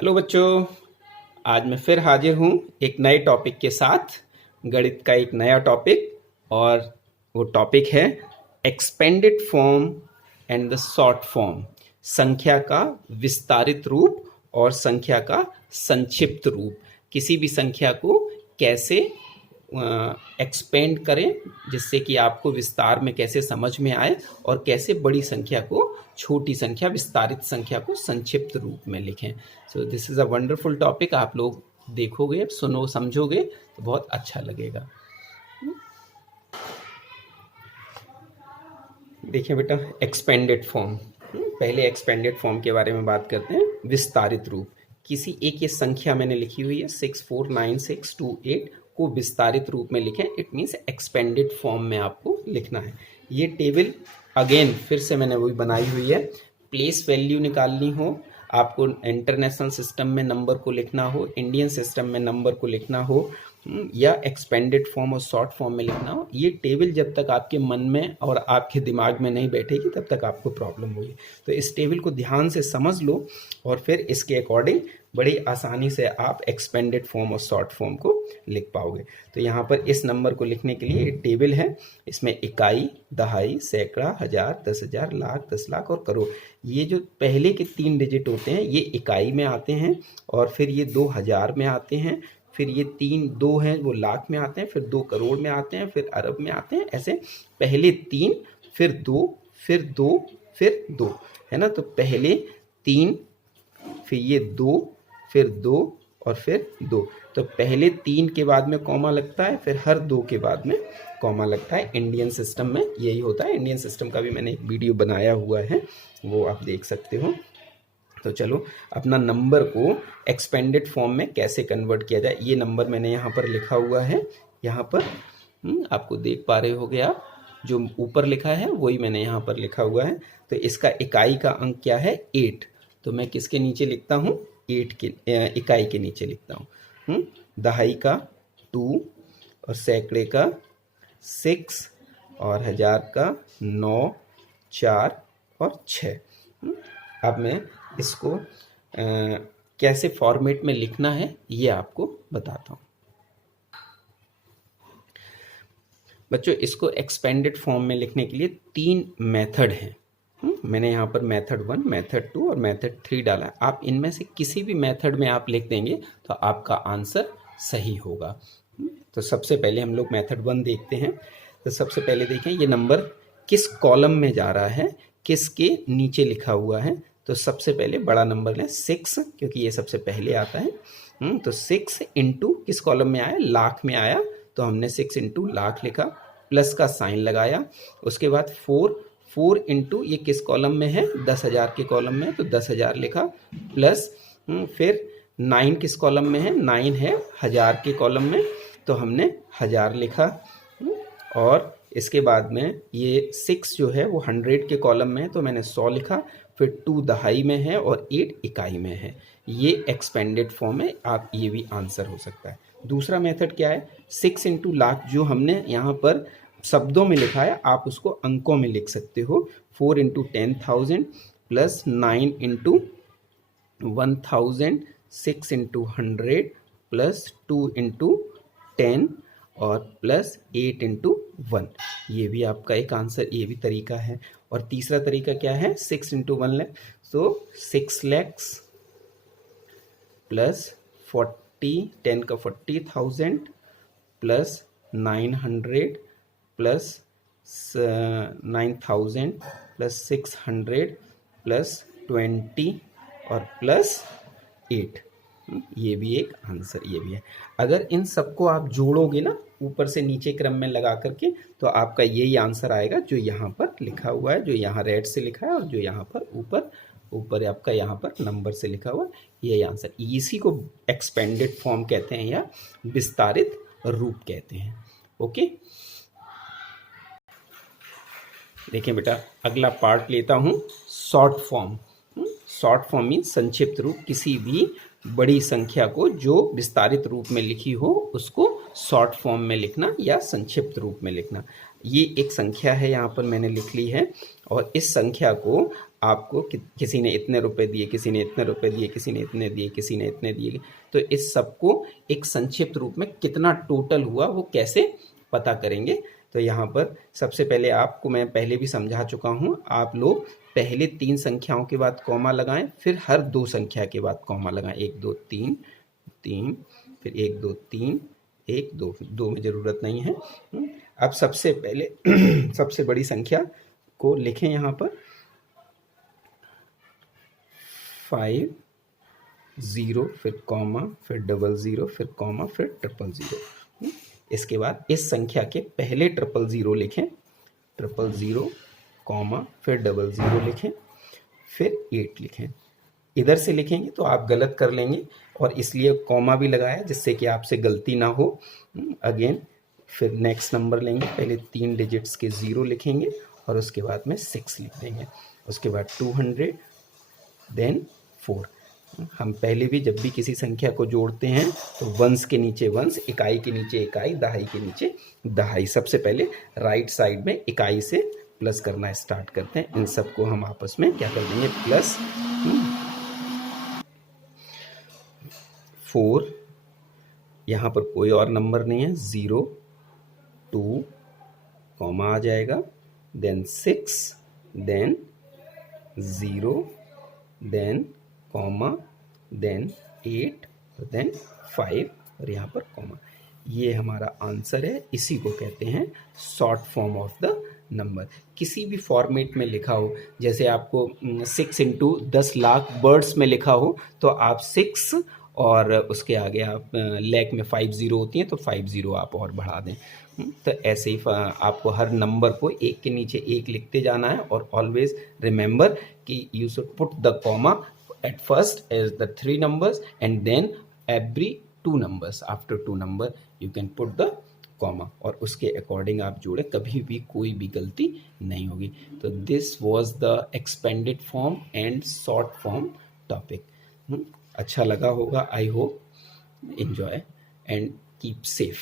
Hello बच्चों, आज मैं फिर हाजिर हूँ एक नए टॉपिक के साथ। गणित का एक नया टॉपिक, और वो टॉपिक है expanded form and the short form. संख्या का विस्तारित रूप और संख्या का संक्षिप्त रूप। किसी भी संख्या को कैसे एक्सपेंड करें जिससे कि आपको विस्तार में कैसे समझ में आए, और कैसे बड़ी संख्या को, छोटी संख्या, विस्तारित संख्या को संक्षिप्त रूप में लिखें। So this is a wonderful topic. आप लोग देखोगे, सुनो, समझोगे तो बहुत अच्छा लगेगा। देखिए बेटा, एक्सपेंडेड फॉर्म। पहले एक्सपेंडेड फॉर्म के बारे में बात करते हैं। विस्तारित रूप। किसी एक ये संख्या मैंने लिखी हुई है 649628 को विस्तारित रूप में लिखें। इट मीन्स एक्सपेंडेड फॉर्म में आपको लिखना है। ये टेबल अगेन फिर से मैंने वही बनाई हुई है। प्लेस वैल्यू निकालनी हो, आपको इंटरनेशनल सिस्टम में नंबर को लिखना हो, इंडियन सिस्टम में नंबर को लिखना हो, या एक्सपेंडेड फॉर्म और शॉर्ट फॉर्म में लिखना हो, ये टेबल जब तक आपके मन में और आपके दिमाग में नहीं बैठेगी तब तक आपको प्रॉब्लम होगी। तो इस टेबल को ध्यान से समझ लो और फिर इसके अकॉर्डिंग बड़ी आसानी से आप एक्सपेंडेड फॉर्म और शॉर्ट फॉर्म को लिख पाओगे। तो यहाँ पर इस नंबर को लिखने के लिए एक टेबल है। इसमें इकाई, दहाई, सैकड़ा, हजार, 10,000, लाख, 10 लाख और करोड़। ये जो पहले के 3 डिजिट होते हैं ये इकाई में आते हैं, और फिर ये 2000 में आते हैं, फिर ये 2 हैं वो लाख में आते हैं, फिर 2 करोड़ में आते हैं, फिर अरब में आते हैं। ऐसे पहले 3, फिर 2, फिर 2, फिर 2, है ना। तो पहले 3, फिर ये 2, फिर 2 और फिर 2। तो पहले 3 के बाद में कॉमा लगता है, फिर हर 2 के बाद में कॉमा लगता है। इंडियन सिस्टम में यही होता है। इंडियन सिस्टम का भी मैंने एक वीडियो बनाया हुआ है, वो आप देख सकते हो। तो चलो अपना नंबर को एक्सपेंडेड फॉर्म में कैसे कन्वर्ट किया जाए, ये नंबर मैंने यहाँ पर लिखा हुआ है। यहाँ पर आपको देख पा रहे होगे आप, जो ऊपर लिखा है वही मैंने यहाँ पर लिखा हुआ है। तो इसका इकाई का अंक क्या है? 8। तो मैं किसके नीचे लिखता हूँ? 8 के इकाई के नीचे लिखता हूँ। दहाई का 2 और सैकड़े का 6 और हजार का 9, 4 और 6। अब मैं इसको कैसे फॉर्मेट में लिखना है ये आपको बताता हूँ। बच्चों, इसको एक्सपेंडेड फॉर्म में लिखने के लिए 3 मेथड हैं। मैंने यहाँ पर मेथड 1, मेथड 2 और मेथड 3 डाला है। आप इनमें से किसी भी मेथड में आप लिख देंगे तो आपका आंसर सही होगा। तो सबसे पहले हम लोग मेथड 1 देखते हैं। तो सबसे पहले देखें ये नंबर किस कॉलम में जा रहा है, किसके नीचे लिखा हुआ है। तो सबसे पहले बड़ा नंबर लें 6, क्योंकि ये सबसे पहले आता है। तो 6 इंटू किस कॉलम में आया? लाख में आया, तो हमने 6 इंटू लाख लिखा, प्लस का साइन लगाया। उसके बाद 4 इंटू ये किस कॉलम में है? 10,000 के कॉलम में, तो 10,000 लिखा, प्लस फिर 9 किस कॉलम में है? 9 है हजार के कॉलम में, तो हमने 1000 लिखा। और इसके बाद में ये 6 जो है वो 100 के कॉलम में है, तो मैंने 100 लिखा। फिर 2 दहाई में है और 8 इकाई में है। ये एक्सपेंडेड फॉर्म है, आप ये भी आंसर हो सकता है। दूसरा मेथड क्या है? 6 इंटू लाख, जो हमने यहाँ पर शब्दों में लिखा है आप उसको अंकों में लिख सकते हो। 4 into 10,000 plus 9 into 1000, 6 into 100 plus 2 into 10 और प्लस 8 इंटू 1। ये भी आपका एक आंसर, ये भी तरीका है। और तीसरा तरीका क्या है? 6 इंटू 1 लाख, तो 6 लैक्स प्लस 10 का 40,000 प्लस 900 प्लस 9,000 प्लस 600 प्लस 20 और प्लस 8। ये भी एक आंसर, ये भी है। अगर इन सबको आप जोड़ोगे ना ऊपर से नीचे क्रम में लगा करके, तो आपका यही आंसर आएगा जो यहाँ पर लिखा हुआ है, जो यहाँ रेड से लिखा है और जो यहाँ पर ऊपर आपका यहाँ पर नंबर से लिखा हुआ है, यही आंसर। इसी को एक्सपेंडेड फॉर्म कहते हैं या विस्तारित रूप कहते हैं। ओके, देखिए बेटा, अगला पार्ट लेता हूँ short form. Short form mean संक्षिप्त रूप। किसी भी बड़ी संख्या को जो विस्तारित रूप में लिखी हो उसको शॉर्ट फॉर्म में लिखना या संक्षिप्त रूप में लिखना। ये एक संख्या है, यहाँ पर मैंने लिख ली है, और इस संख्या को आपको किसी ने इतने रुपए दिए, किसी ने इतने रुपए दिए, किसी ने इतने दिए, किसी ने इतने दिए, तो इस सबको एक संक्षिप्त रूप में कितना टोटल हुआ वो कैसे पता करेंगे। तो यहाँ पर सबसे पहले आपको मैं पहले भी समझा चुका हूँ, आप लोग पहले 3 संख्याओं के बाद कॉमा लगाएं, फिर हर 2 संख्या के बाद कॉमा लगाएं। 1 2 3 3, फिर 1 2 3 1 2, 2 में ज़रूरत नहीं है। अब सबसे पहले सबसे बड़ी संख्या को लिखें यहाँ पर 5 0, फिर कॉमा, फिर 00, फिर कॉमा, फिर 000। इसके बाद इस संख्या के पहले 000 लिखें, 000, कॉमा, फिर 00 लिखें, फिर 8 लिखें। इधर से लिखेंगे तो आप गलत कर लेंगे, और इसलिए कॉमा भी लगाया जिससे कि आपसे गलती ना हो। अगेन फिर नेक्स्ट नंबर लेंगे, पहले 3 डिजिट्स के 0 लिखेंगे और उसके बाद में 6 लिख देंगे, उसके बाद 200, देन 4। हम पहले भी जब भी किसी संख्या को जोड़ते हैं तो वंस के नीचे वंस, इकाई के नीचे इकाई, दहाई के नीचे दहाई, सबसे पहले राइट साइड में इकाई से प्लस करना स्टार्ट करते हैं। इन सबको हम आपस में क्या कर देंगे, प्लस 4, यहाँ पर कोई और नंबर नहीं है, 0 2, कॉमा आ जाएगा, then 6, then 0, then comma, then 8, then 5, और यहाँ पर कॉमा। ये हमारा आंसर है। इसी को कहते हैं short form of the number. किसी भी फॉर्मेट में लिखा हो, जैसे आपको 6 इंटू 10 लाख वर्ड्स में लिखा हो, तो आप 6 और उसके आगे आप लैक में 5 0 होती हैं तो 5 0 आप और बढ़ा दें। तो ऐसे ही आपको हर नंबर को एक के नीचे एक लिखते जाना है, और ऑलवेज रिमेंबर कि you should put the comma at first as the 3 numbers, and then every 2 numbers, after 2 number you can put the comma, और उसके अकॉर्डिंग आप जोड़े, कभी भी कोई भी गलती नहीं होगी। तो this was the expanded form and short form topic. अच्छा लगा होगा, I hope. Enjoy and keep safe.